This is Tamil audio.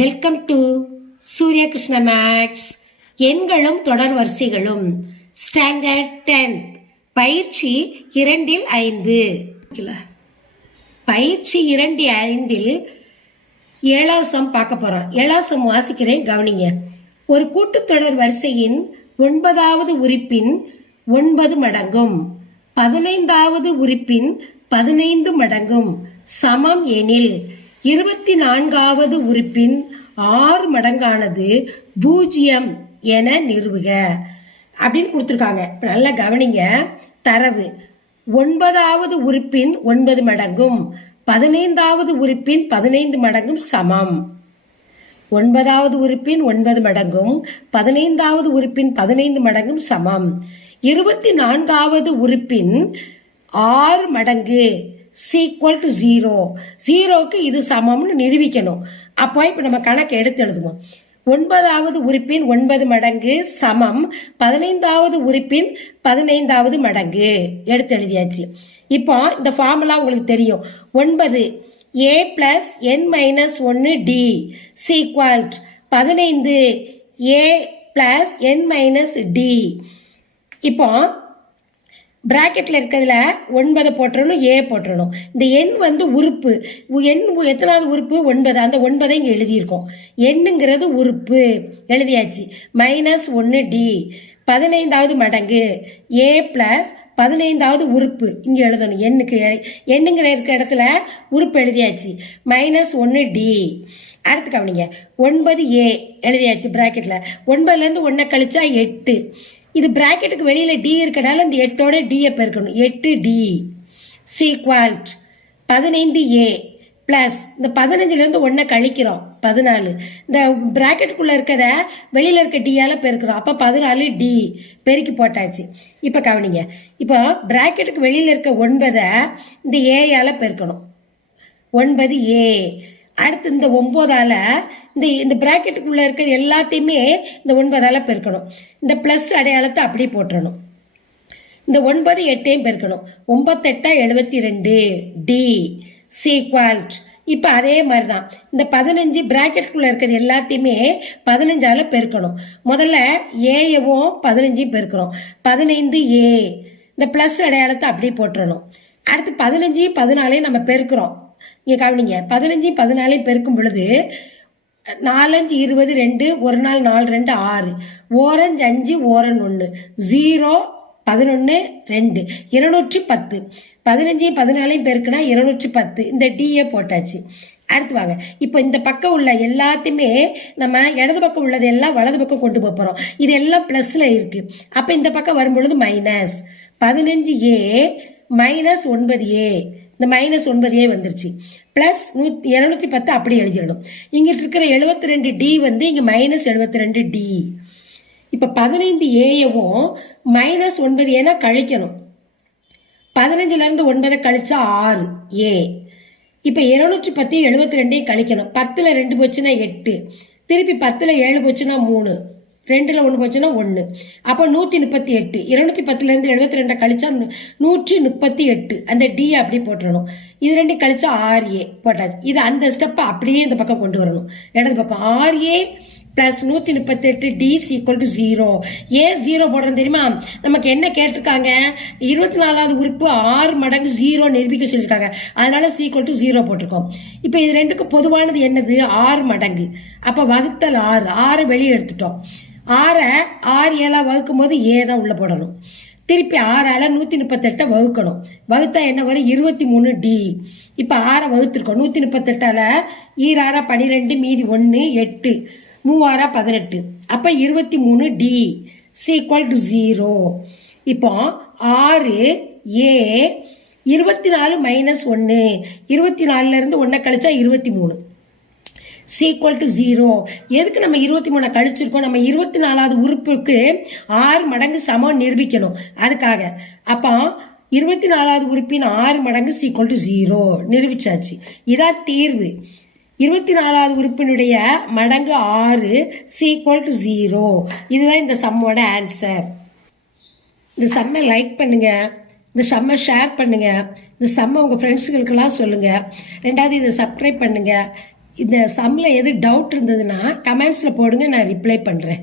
வெல்கம் டு சூரிய கிருஷ்ண மேக்ஸ். எண்களும் தொடர் வரிசைகளும் ஸ்டாண்டர்ட் 10 பயிற்சி 2-5. பயிற்சி 2-5 7வது சம் பார்க்க போறோம். 7வது சம் வாசிக்கிறேன், கவனிங்க. ஒரு கூட்டுத்தொடர் வரிசையின் 9வது உறுப்பின் 9 மடங்கும் 15வது உறுப்பின் 15 மடங்கும் சமம் எனில் 24வது உறுப்பின் 6 மடங்கானது 0 என நிறுவுக அப்படின்னு கொடுத்துருக்காங்க. நல்லா கவனிங்க. தரவு 9வது உறுப்பின் 9 மடங்கும் 15வது உறுப்பின் 15 மடங்கும் சமம். 9வது உறுப்பின் 9 மடங்கும் 15வது உறுப்பின் 15 மடங்கும் சமம். 24வது உறுப்பின் 6 மடங்கு ஈக்குவல் டு 0. 0க்கு இது சமம்னு நிரூபிக்கணும். அப்போ இப்போ நம்ம கணக்கு எடுத்து எழுதுவோம். 9வது உறுப்பின் 9 மடங்கு சமம் 15வது உறுப்பின் 15வது மடங்கு எடுத்து எழுதியாச்சு. இப்போ இந்த ஃபார்முலா உங்களுக்கு தெரியும். 9 a plus n minus 1 d equal 15 a plus n minus d. இப்போ பிராக்கெட்ல இருக்கிறதுல 9 போட்டுறணும், ஏ போட்டுறணும். இந்த எண் வந்து உறுப்பு. எண் எத்தனாவது உறுப்பு? 9. அந்த 9 இங்கே எழுதியிருக்கோம். எண்ணுங்கிறது உறுப்பு எழுதியாச்சு. -1d 15வது மடங்கு ஏ பிளஸ் 15வது உறுப்பு இங்கே எழுதணும். எண்ணுங்கிற இருக்கிற இடத்துல உறுப்பு எழுதியாச்சு. -1d. அடுத்து கவனிங்க. 9a எழுதியாச்சு பிராக்கெட்ல. 9லேருந்து 1 கழிச்சா 8. இது பிராக்கெட்டுக்கு வெளியில டி இருக்கனால இந்த 8ஓட டியை பெருக்கணும். 8d ஈக்குவல் 15a பிளஸ் இந்த 15லேருந்து 1 கழிக்கிறோம் 14. இந்த பிராக்கெட்டுக்குள்ள இருக்கிறத வெளியில இருக்க டியால பெருக்கிறோம். அப்போ 14d பெருக்கி போட்டாச்சு. இப்போ கவனிங்க. இப்போ பிராக்கெட்டுக்கு வெளியில இருக்க 9 இந்த ஏயால பெருக்கணும். 9a. அடுத்து இந்த 9ஆல இந்த பிராக்கெட்டுக்குள்ள இருக்கிறது எல்லாத்தையுமே இந்த 9ஆல பெருக்கணும். இந்த பிளஸ் அடையாளத்தை அப்படியே போட்டுறணும். இந்த 9 8ஐயும் பெருக்கணும். 9 8 72 d ஈக்குவல். இப்போ அதே மாதிரி தான் இந்த 15 பிராக்கெட்டுக்குள்ள இருக்கிறது எல்லாத்தையுமே 15ஆல பெருக்கணும். முதல்ல ஏயவும் 15ஐயும் பெருக்கிறோம். 15a. இந்த பிளஸ் அடையாளத்தை அப்படியே போட்டுறணும். அடுத்து 15 14ஐயும் நம்ம பெருக்கிறோம். இங்கே கவனிங்க. 15 14 பெருக்கும் பொழுது 4 5 20 2 1 நாள் 4 2 6 ஓரஞ்சு 5 ஓரன் 1 0 11 2 210. 15 14 பெருக்குனா 210. இந்த டிஏ போட்டாச்சு. அடுத்து வாங்க. இப்போ இந்த பக்கம் உள்ள எல்லாத்தையுமே நம்ம இடது பக்கம் உள்ளது எல்லாம் வலது பக்கம் கொண்டு போகிறோம். இது எல்லாம் பிளஸ்ல இருக்கு. அப்போ இந்த பக்கம் வரும்பொழுது மைனஸ் 15a மைனஸ் 9a. இந்த -9a வந்துருச்சு. பிளஸ் 210 அப்படி எழுதிடணும். இங்கிட்டு இருக்கிற 72d வந்து இங்க -72d. இப்ப 15aவும் -9a கழிக்கணும். 15லேருந்து 9 கழிச்சா 6a. இப்ப 210 72 கழிக்கணும். 10ல் 2 போச்சுன்னா 8. திருப்பி 10ல் 7 போச்சுன்னா 3. 2ல் 1 போச்சுன்னா 1. அப்போ 138. 210லேருந்து 72 கழிச்சா 138. அந்த டி அப்படி போட்டுறணும். இது 2 கழிச்சா 6a போட்டாச்சு. இது அந்த ஸ்டெப்பை அப்படியே இந்த பக்கம் கொண்டு வரணும். இடது பக்கம் 6a plus 138d equal to 0. ஏன் 0 போடுறோம் தெரியுமா? நமக்கு என்ன கேட்டிருக்காங்க? 24வது உறுப்பு 6 மடங்கு 0 நிரூபிக்க சொல்லியிருக்காங்க. அதனால ஈக்குவல் டு 0 போட்டிருக்கோம். இப்போ இது ரெண்டுக்கும் பொதுவானது என்னது? 6 மடங்கு. அப்போ வகுத்தல் 6 வெளியே எடுத்துட்டோம். 6 7 வகுக்கும் போது ஏ தான் உள்ள போடணும். திருப்பி 6ஆல 138 வகுக்கணும். வகுத்தா என்ன வரும்? 23d. இப்போ 6 வகுத்துருக்கோம். 138ஆல 6 12 மீதி 1 8 3 18. அப்போ 23d ஈக்குவல் டு 0. இப்போ 6a 24 மைனஸ் 1. 24லேருந்து 1 கழிச்சா 23 ஈக்குவல் டு 0. எதுக்கு நம்ம 23 கழிச்சிருக்கோம்? நம்ம 24வது உறுப்புக்கு 6 மடங்கு சமம் நிரூபிக்கணும். அதுக்காக அப்போ 24வது உறுப்பின் 6 மடங்கு ஈக்குவல் டு 0 நிரூபிச்சாச்சு. இதான் தீர்வு. 24வது உறுப்பினுடைய மடங்கு 6 ஈக்குவல் டு 0. இதுதான் இந்த சம்மோட ஆன்சர். இந்த சம்மை லைக் பண்ணுங்க. இந்த சம்மை ஷேர் பண்ணுங்க. இந்த சம்மை உங்கள் ஃப்ரெண்ட்ஸுகளுக்கெல்லாம் சொல்லுங்க. ரெண்டாவது இதை சப்ஸ்கிரைப் பண்ணுங்க. இந்த சம்மில் எது டவுட் இருந்ததுன்னா கமெண்ட்ஸில் போடுங்க, நான் ரிப்ளை பண்ணுறேன்.